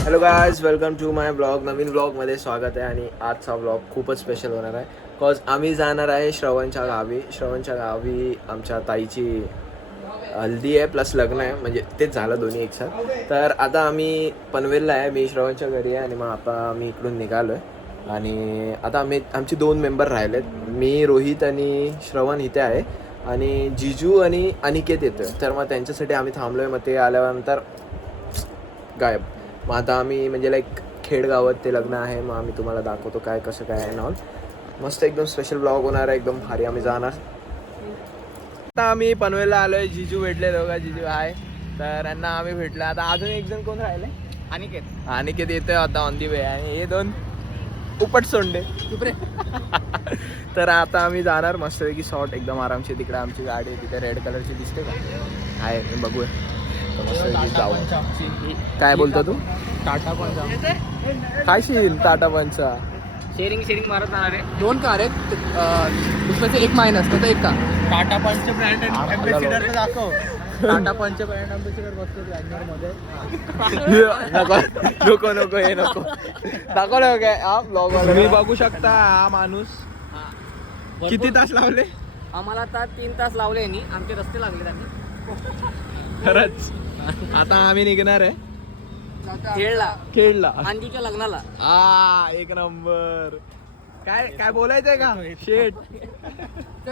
Hello guys, welcome to my blog. नवीन ब्लॉगमध्ये स्वागत आहे. आणि आजचा ब्लॉग खूपच स्पेशल होणार आहे. बिकॉज आम्ही जाणार आहे श्रवणच्या गावी आमच्या ताईची हल्दी आहे प्लस लग्न आहे, म्हणजे तेच झालं दोन्ही एकसाथ. तर आता आम्ही पनवेलला आहे, मी श्रवणच्या घरी आहे आणि मग आता आम्ही इकडून निघालो आहे. आणि आता आमचे 2 मेंबर राहिलेत, मी, रोहित आणि श्रवण इथे आहे आणि जिजू आणि अनिकेत येतो आहे. तर मग त्यांच्यासाठी आम्ही थांबलो आहे. मग ते आल्यानंतर गायब. मग आता आम्ही म्हणजे लाईक खेडगावात ते लग्न आहे, मग आम्ही तुम्हाला दाखवतो काय कसं काय आहे ना. मस्त एकदम स्पेशल ब्लॉग होणार आहे, एकदम भारी. आम्ही जाणार. आता आम्ही पनवेलला आलो आहे. जिजू भेटले, दोघा जिजू आहे. तर यांना आम्ही भेटलो. आता अजून एक जण कोण राहिले? अनिकेत येतोय आता ऑन दी वे. आणि हे 2 उपट सोंडे तर आता आम्ही जाणार मस्तपैकी शॉर्ट एकदम आरामशी. तिकडे आमची गाडी आहे, तिथे रेड कलरची दिसते का? आहे, बघूया. जाऊ. काय बोलतो तू? टाटा पंच काय शील टाटा पंचा? शेअरिंग मारत जाणार आहे. 2 कार आहेत, उसमें से एक मायनस तर एक का टाटा पंच ब्रँड अँबॅसिडर दाखव. टाटा पंच ब्रँड अँबॅसिडर बसतो वॅगनर मध्ये. नको हे नको दाखवलं काय हा ब्लॉग. तुम्ही बघू शकता हा माणूस किती तास लावले. आम्हाला आता 3 तास लावले आणि आमचे रस्ते लागलेत. आम्ही खरंच आता आम्ही निघणार आहे खेळला अंजूच्या लग्नाला. एक नंबर. काय बोलायचंय का शेट?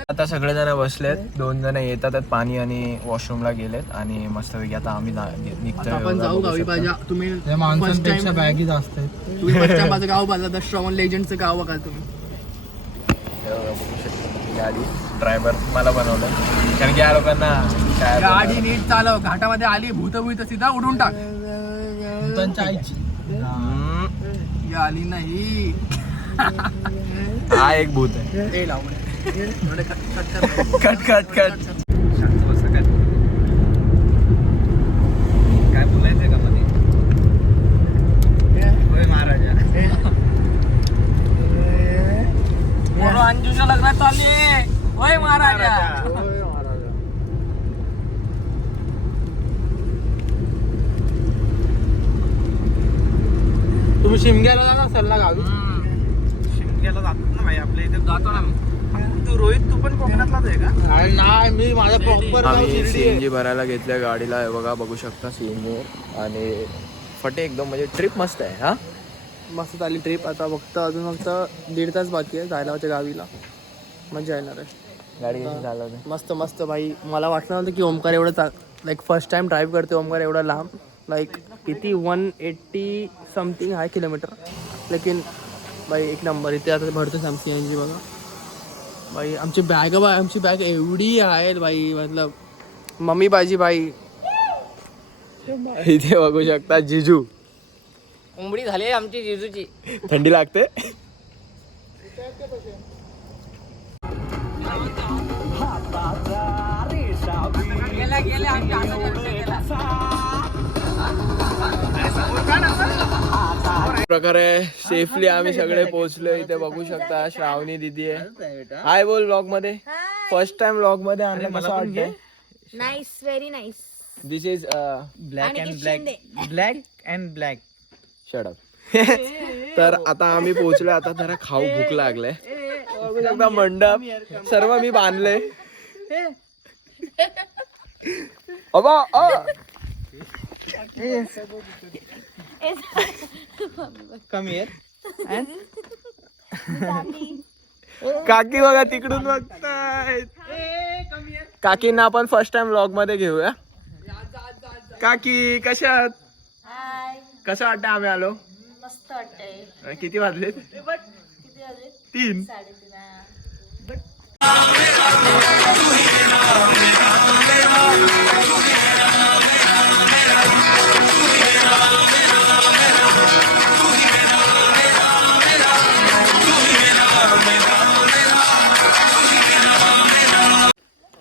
आता सगळेजण बसलेत, 2 जण येतात पाणी आणि वॉशरूमला गेलेत आणि मस्तपैकी आता आम्ही निघतोय. आपण जाऊ गावी पाहिजे. तुम्ही माणसांपेक्षा बॅगीच असते. तुम्ही फर्स्ट टाइम माझं गाव पाहिलं तर श्रवण लेजंडचं गाव बघाल तुम्ही. बघू शकता गाडी ड्रायव्हर मला बनवलं, कारण की या लोकांना काय गाडी नीट चालव. घाटामध्ये आली भूत सीधा उडून टाक. आईची ही आली नाही. हा एक भूत आहे. ते लावून कट काय बोलायचंय का मध्ये? होय महाराजा. अंजूच्या लग्नात चालले. होय महाराजा. तुम्ही शिमग्याला जा ना सल्ला गावी. शिमग्याला जातो ना भाई, आपल्या इथे जातो ना. तू रोहित, तू पण कोकणातलाच आहे का? अरे नाही, मी माझ्या प्रॉपर आम्ही सीएनजी भरायला घेतल्या गाडीला. बघू शकता सीएनजी. आणि फटे एकदम म्हणजे ट्रिप मस्त आहे. हा मस्त झाली ट्रिप. आता अजून फक्त 1.5 तास बाकी आहे जायला होत्या गावीला. मजा येणार आहे. गाडी कशी चालवते? मस्त भाई. मला वाटलं नव्हतं की ओमकार एवढं लाईक फर्स्ट टाइम ड्राईव्ह करते ओमकार एवढा लांब. लाईक किती 180 समथिंग आहे किलोमीटर. लेकिन भाई एक नंबर. इथे आता भरतोच आमची CNG. बघा भाई आमची बॅग एवढी आहे भाई, मतलब मम्मी बाजी भाई. इथे बघू शकता जिजू. उमडी झाली आमची जिजूची. थंडी लागते. प्रकारे सेफली आम्ही सगळे पोहोचलो. इथे बघू शकता श्रावणी दिदी आहे. हाय बोल ब्लॉग मध्ये. फर्स्ट टाइम ब्लॉग मध्ये आणलं, कसं वाटतंय? Nice, very nice. This is black and black. Shut up. तर आता आम्ही पोहोचलो. आता जरा खाऊ भूक लागले. मंडप सर्व मी बांधले. अबा कमी आहे. काकी बघा तिकडून बघतायत. काकींना आपण फर्स्ट टाइम व्लॉग मध्ये घेऊया. काकी कशा आहात? कसं वाटतं आम्ही आलो? मस्त वाटतंय. किती वाजले? किती वाजले? 3. 3:30.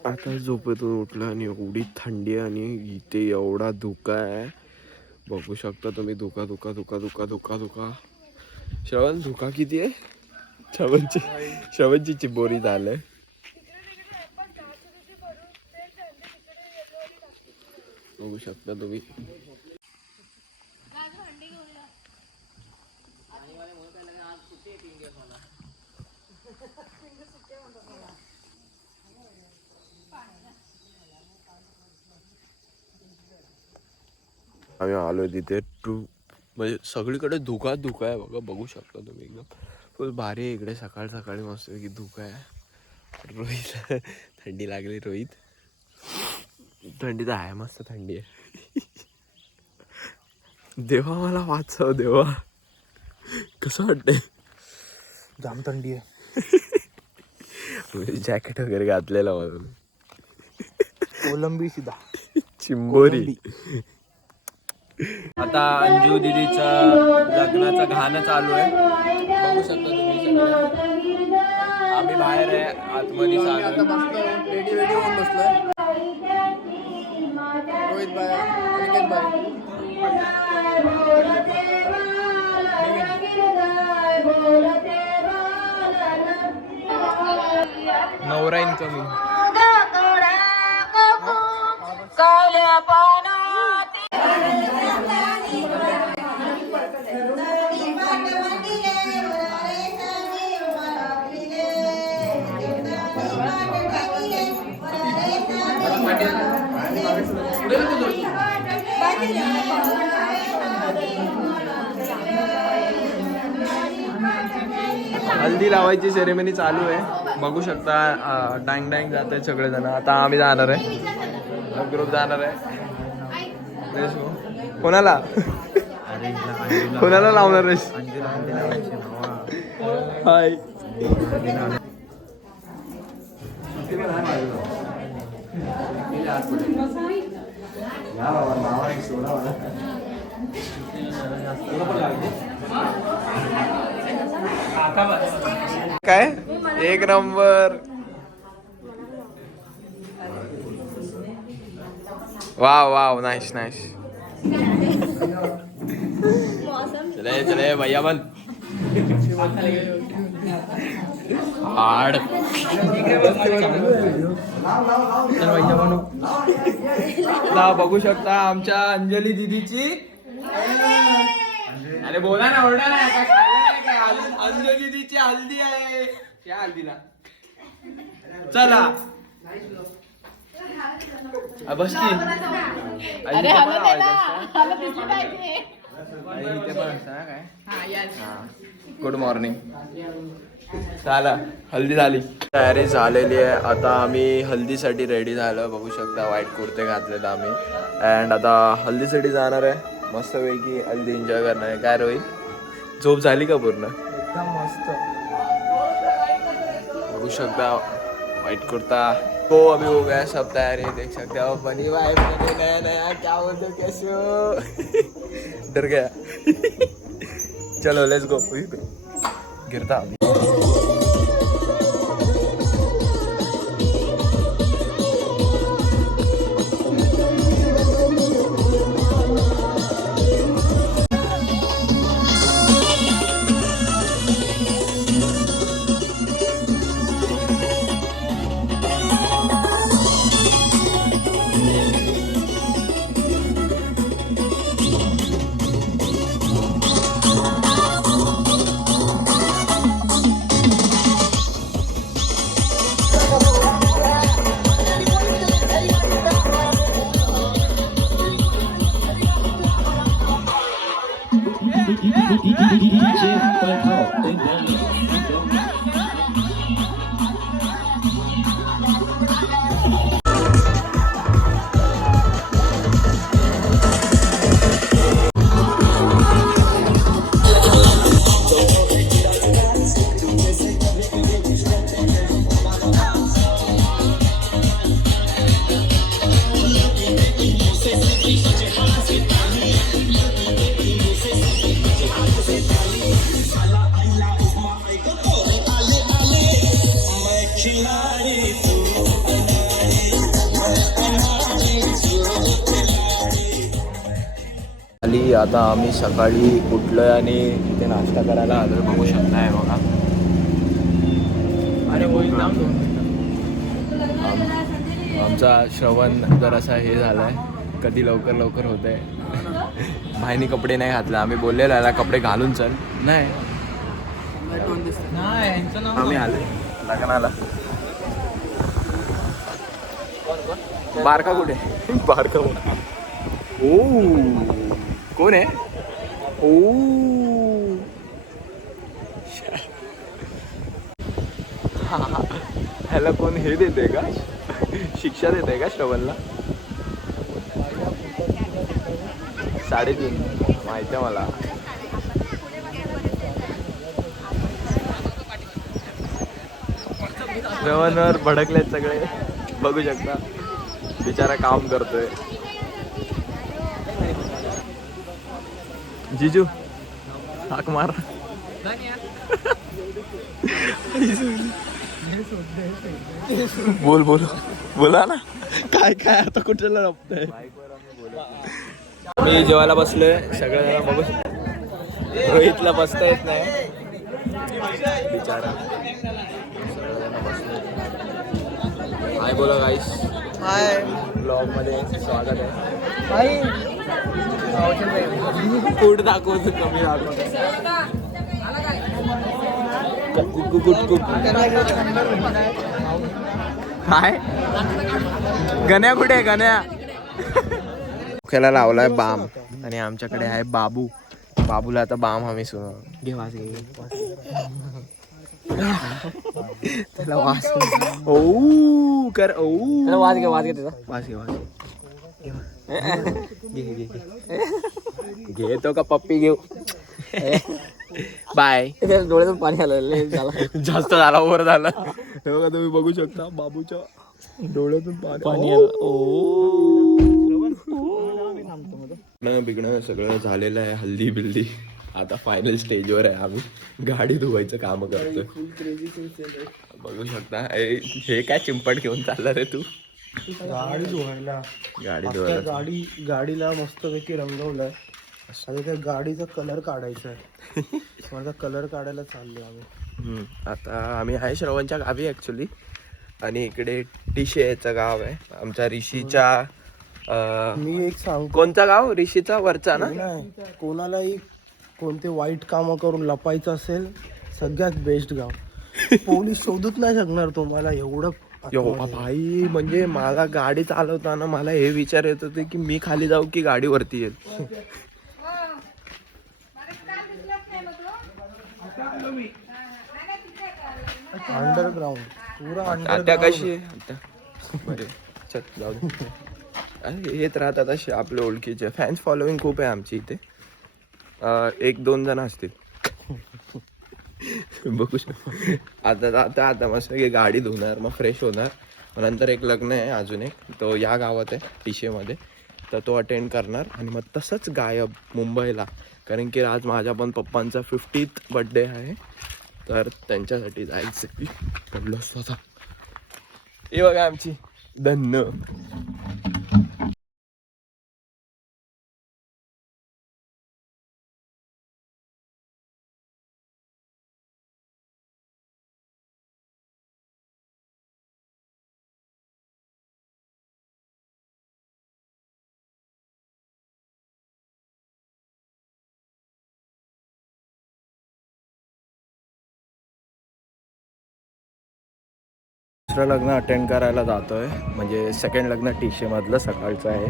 आता झोपेतून उठलं आणि एवढी थंडी आहे आणि इथे एवढा धुका आहे. बघू शकता तुम्ही. धुका श्रवण, धुका किती आहे? श्रवणची चिबोरी झालंय. बघू शकता तुम्ही. आम्ही आलो तिथे म्हणजे सगळीकडे धुका आहे बघा, बघू शकता तुम्ही. एकदम फुल भारी आहे इकडे. सकाळ सकाळी मस्त की धुका आहे. रोहित थंडी लागली. रोहित थंडी तर आहे, मस्त थंडी आहे. देवा मला वाचव देवा. कसं वाटतंय? जाम थंडी आहे. जॅकेट वगैरे घातलेलं म्हणून. कोलंबी सीधा चिंबोरी. आता अंजू दीदीचं लग्नाचं गाणं चालू आहे, बघू शकता तुम्ही सगळे. आम्ही बाहेर आहे, आतमध्ये आता चालू मस्त रेडी होऊन बसलोय. रोहित भाई, अनिकेत भाई. नवरा इनकमिंग. हल्दी लावायची सेरेमनी चालू आहे, बघू शकता. डांग डांग जात आहेत सगळेजण. आता आम्ही जाणार आहे, ग्रुप जाणार आहे. कोणाला कोणाला लावणार आहेस? हाय. काय एक number. Wow wow, nice nice. चले चले भैया बन हाड. बघू शकता आमच्या अंजली दीदीची. अरे बोला ना, ओरडा ना. काय खाल्लं काय? अंजली दीदीची हल्दी आहे. त्या हल्दीला चला बस की. अरे गुड मॉर्निंग. चला हल्दी झाली, तयारी झालेली आहे. आता आम्ही हल्दीसाठी रेडी झालो, बघू शकता. व्हाईट कुर्ते घातलेत आम्ही. अँड आता हल्दीसाठी जाणार आहे. मस्तपैकी हल्दी एन्जॉय करणार आहे. काय रोहित, झोप झाली का पूर्ण? एकदम मस्त. बघू शकता व्हाइट कुर्ता. तो अभी हो गया सब तैयारी, देख सकते हो. बनी वाइफ ने नया नया क्या बोलते हो, कैसे हो? डर गया. चलो लेट्स गो. गिरता आता आम्ही सकाळी उठलोय आणि इथे नाश्ता करायला आलोय, बघू शकताय बघा. आणि आमचा श्रवण जरासा हे झालाय, कधी लवकर लवकर होत आहे. भाईनी कपडे नाही घातले. आम्ही बोललेलो याला कपडे घालून चल. नाही आम्ही आलो लग्नाला. बारका कुठे? बारका ओ कोण आहे? ओ ह्याला कोण हे देते का? शिक्षा देते का श्रवणला? 3.5 माहिती आहे मला. श्रवणवर भडकलेत सगळे बघू शकता. बिचारा काम करतोय. जिजू हाक मार. बोल बोल बोला ना. काय काय आता कुठला लपतंय. मी जेवायला बसलोय. सगळ्यांना बघू. रोहितला बसता येत नाही बिचारा. हाय बोला गाईस. हाय ब्लॉग मध्ये स्वागत आहे. हाय. फूड दाखवतो कमी दाखवतो. काय गण्या कुठे आहे? गण्या खेळायला लावलाय बाम. आणि आमच्याकडे आहे बाबू. बाबूला आता बाम आम्ही सुरू घे. वास घे. त्याला वास ओ कर. ओ वाज घे त्याचा. वास घे. वास घेतो का पप्पी घेऊ. बाय. डोळ्यातून पाणी आलं जास्त झाला ओव्हर झाला. हे बघा तुम्ही बघू शकता बाबूच्या डोळ्यातून पाणी बिघणं सगळं झालेलं आहे. हल्दी बिल्दी आता फायनल स्टेजवर आहे. आम्ही गाडी धुवायचं काम करतोय. बघू शकता. हे काय चिंपट घेऊन चालला रे तू? गाडी धुवायला. गाडीला मस्तपैकी रंगवलंय. आता त्या गाडीचा कलर काढायचा आहे. माझा कलर काढायला चाललोय आम्ही. आता आम्ही आहे श्रवणच्या गावी ॲक्च्युली. आणि इकडे टिशे याचं गाव आहे आमच्या ऋषीच्या. मी एक सांग. कोणता गाव? ऋषीचा वरचा ना. कोणालाही कोणते वाईट कामं करून लपायचं असेल सगळ्यात बेस्ट गाव. पोलीस शोधूच नाही शकणार तुम्हाला एवढं. भाई म्हणजे मला गाडी चालवताना मला हे विचार येत होते की मी खाली जाऊ की गाडी वरती येईल. अंडरग्राउंड पुरा आता कशी आहे? बरे चल जाऊ दे. येत राहतात असे आपले ओळखीचे. फॅन्स फॉलोईंग खूप आहे आमची इथे. 1-2 जण असतील. बघू शकतो. आता मस्त गाडी धुणार मग फ्रेश होणार. मग नंतर एक लग्न आहे अजून एक. तो या गावात आहे टिशेमध्ये. तर तो अटेंड करणार आणि मग तसंच गायब मुंबईला. कारण की आज माझ्या पण पप्पांचा 50th बर्थडे आहे. तर त्यांच्यासाठी जायचं. पडलो स्वतः. हे बघा आमची धन्य. दुसरं लग्न अटेंड करायला जातोय. म्हणजे सेकंड लग्न टिशेमधलं सकाळचं आहे.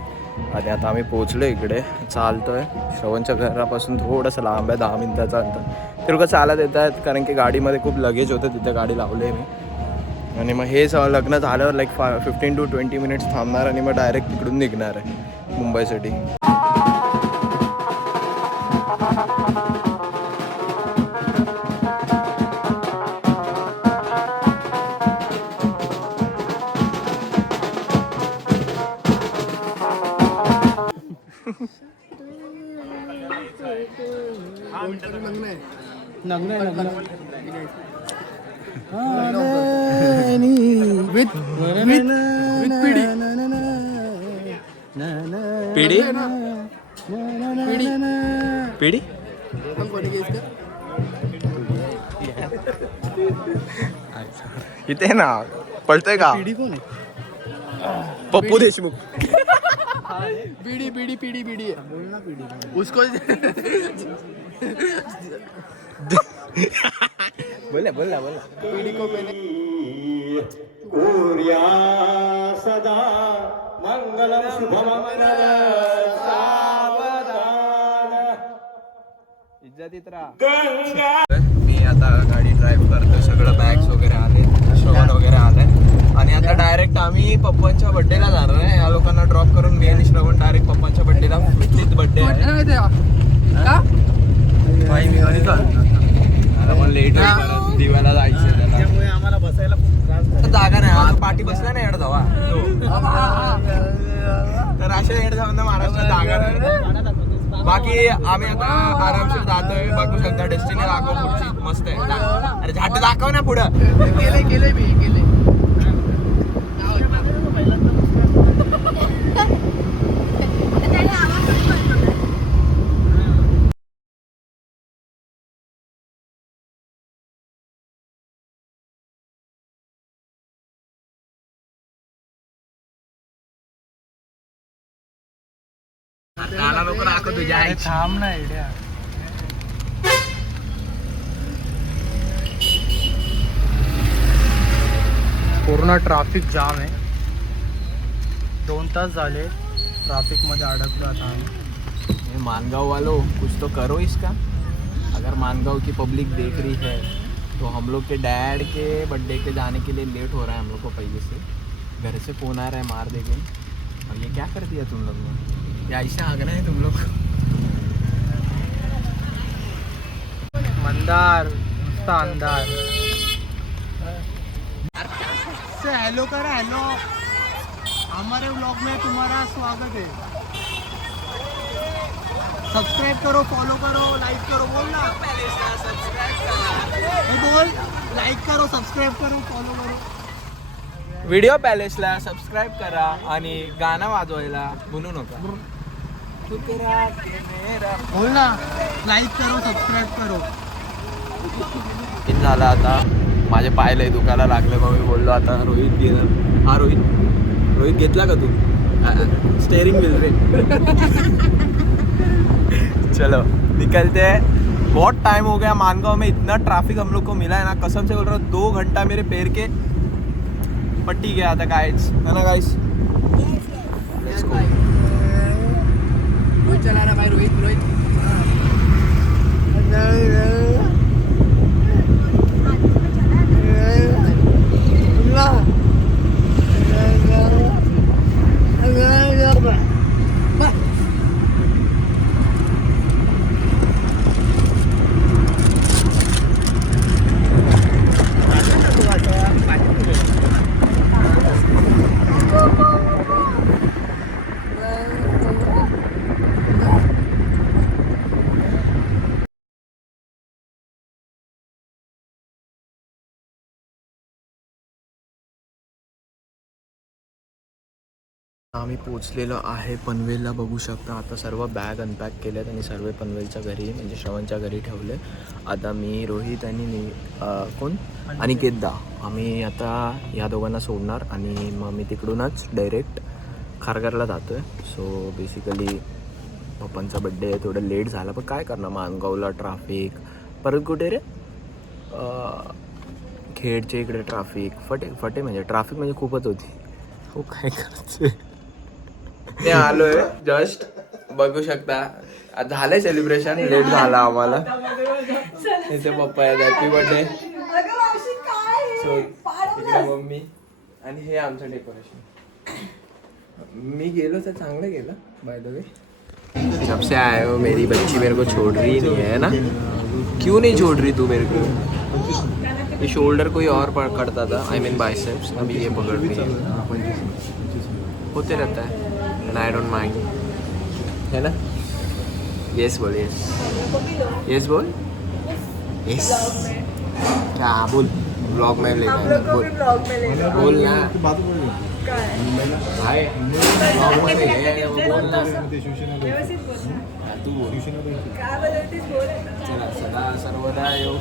आणि आता आम्ही पोचलो इकडे. चालतोय. श्रवणच्या घरापासून थोडंसं लांब आहे. 10 मिनिटाचं अंतर. ते लोक चालत येत आहेत कारण की गाडीमध्ये खूप लगेज होतं. तिथे गाडी लावली आहे मी. आणि मग हे लग्न झाल्यावर लाईक 15 to 20 मिनिट्स थांबणार आणि मग डायरेक्ट तिकडून निघणार आहे मुंबईसाठी. पिढी पिढी इथे ना पळतोय का? पप्पू देशमुख. बीड़ी बीड़ी पीड़ी बीड़ी है बोलना पीड़ी उसको बोल बोल पीड़ी को मैंने सदा मंगलम शुभमंगल मी आता गाडी ड्राईव्ह करतो. सगळं बॅग्स वगैरे आले, श्रवण वगैरे आलंय आणि आता डायरेक्ट आम्ही पप्पांच्या बर्थडेला जाणार आहे. या लोकांना ड्रॉप करून मी आणि श्रवण डायरेक्ट पप्पांच्या बर्थडेला. फिफ्टीथ बर्थडे आहे. भाई मी घरी चालतो. आता पण लेट दिव्याला जायचं त्याला. त्यामुळे आम्हाला बसायला खूप त्रास झाला. जागा नाही. हा पाठी बसला नाही एवढा धावा तर अशा हेड जाऊन महाराष्ट्रात जागा नाही. बाकी आम्ही आता आरामशीर जातोय. बघू शकता डेस्टिनी दाखव पुढची मस्त आहे. अरे झाट दाखव ना पुढं. केले मी केले आला नको दाखव तुझ्या अरे थांब ना एड्या. पूर्ण ट्रॅफिक जाम आहे. 2 तास झाले ट्रॅफिक मध्ये अडकलो आता आम्ही. मानगांव वालों कुछ तो करो इसका. अगर मानगांव की पब्लिक देख रही है तो हम लोग के डैड के बर्थडे के जाने के लिए लेट हो रहा है हम लोग को. पहले से घर से फोन आ रहा है मार देंगे. और ये क्या कर दिया तुम लोग ने. ये ऐसा आगना है तुम लोग. मंदार नुसता अंधार. हेलो करा. हेलो हमारे व्लॉग में तुम्हारा स्वागत है. सब्सक्राइब करो, फॉलो करो, लाइक करो. बोल ना बोल. लाइक करो, सबस्क्राईब करो, फॉलो करो. व्हिडिओ पॅलेसला सबस्क्राईब करा आणि गाणं वाजवायला बोलू नका. बोल ना लाईक करो, सबस्क्राईब करो. किती झालं आता. माझे पाय लय दुखायला लागले. मग मी बोललो आता रोहित घेणार. हा रोहित घेतला का तू स्टेअरिंग व्हील रे. चलो निकलते हैं. बहुत टाइम हो गया. मानगांव में इतना ट्रैफिक हम लोग को मिला है ना, कसम से बोल रहा हूँ. 2 घंटा मेरे पैर के पट्टी गया था गाइस. है ना गाइस. Let's go. चला रहा भाई रोहित. आम्ही पोचलेलो आहे पनवेलला. बघू शकता आता सर्व बॅग अनपॅक केल्यात आणि सर्व पनवेलच्या घरी म्हणजे श्रवणच्या घरी ठेवले. आता मी रोहित आणि कोण आणि केतदा आम्ही आता या दोघांना सोडणार आणि मग मी तिकडूनच डायरेक्ट खारघरला जातो आहे. सो बेसिकली पप्पांचा बड्डे आहे. थोडं लेट झाला पण काय करणार. मानगावला ट्रॅफिक. परत कुठे रे खेडच्या इकडे ट्रॅफिक. फटे म्हणजे ट्रॅफिक म्हणजे खूपच होती. हो काय करायचं. मी आलोय जस्ट. बघू शकता झालंय सेलिब्रेशन. लेट झाला आम्हाला. इथे पप्पा आहेत. Happy birthday. सो इकडे मम्मी आणि हे आमचं डेकोरेशन. मी गेलो तर चांगलं गेलं बाय द वे. जब से आए हो मेरी बच्ची मेरे को छोड़ रही नहीं है ना. क्यों नहीं छोड़ रही तू मेरे को. ये शोल्डर कोई और पकड़ता था. I mean biceps. अभी ये पकड़ रही है. होते रहता है एंड आई डोंट माइंड. है ना. यस बोल. यस बोल. यस क्या बोल. ब्लॉग में ले बोल बोल ना भाई. ब्लॉग मध्ये घे बोल ना. तू बोल. चला सदा सर्वदा येऊ.